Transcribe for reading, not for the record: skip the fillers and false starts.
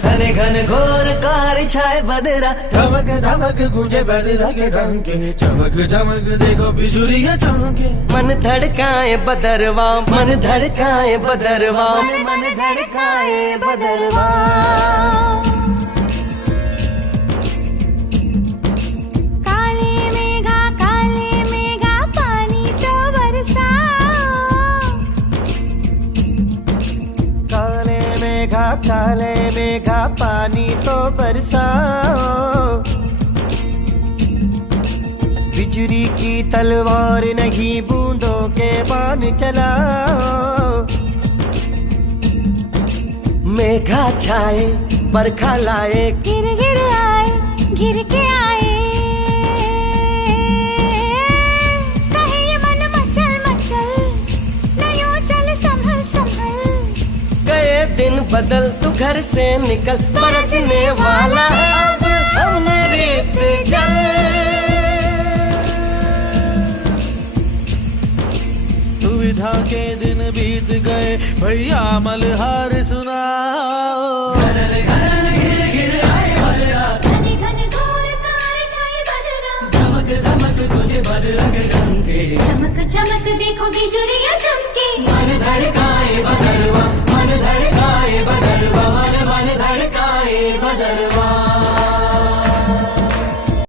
घन घन घोर कार छाए बदरा, धमक धमक गूंजे बदरा के डंके, चमक चमक देखो बिजुरियां चमके। मन धड़काए बदरवा, मन धड़काए बदरवा, मन धड़काए बदरवा। काले मेघा पानी तो बरसाओ, बिजली की तलवार नहीं बूंदों के बाण चलाओ। मेघा छाए बरखा लाए, गिर गिर आए गिर के आए, कहे ये मन मचल मचल, नहीं चल संभल संभल। गए दिन बदल तू घर से निकल, बरसने वाला अब अमृत जल। दुविधा के दिन बीत गए भैया मलहार सुनाओ। घन घन घोर कार छाए बदरा, धमक धमक तुझे बदरा के डंके, चमक चमक देखो बिजुरियां चमके। मन धड़काए बदरवा, मन धड़काए बदरवा, मन धड़काए बदरवा।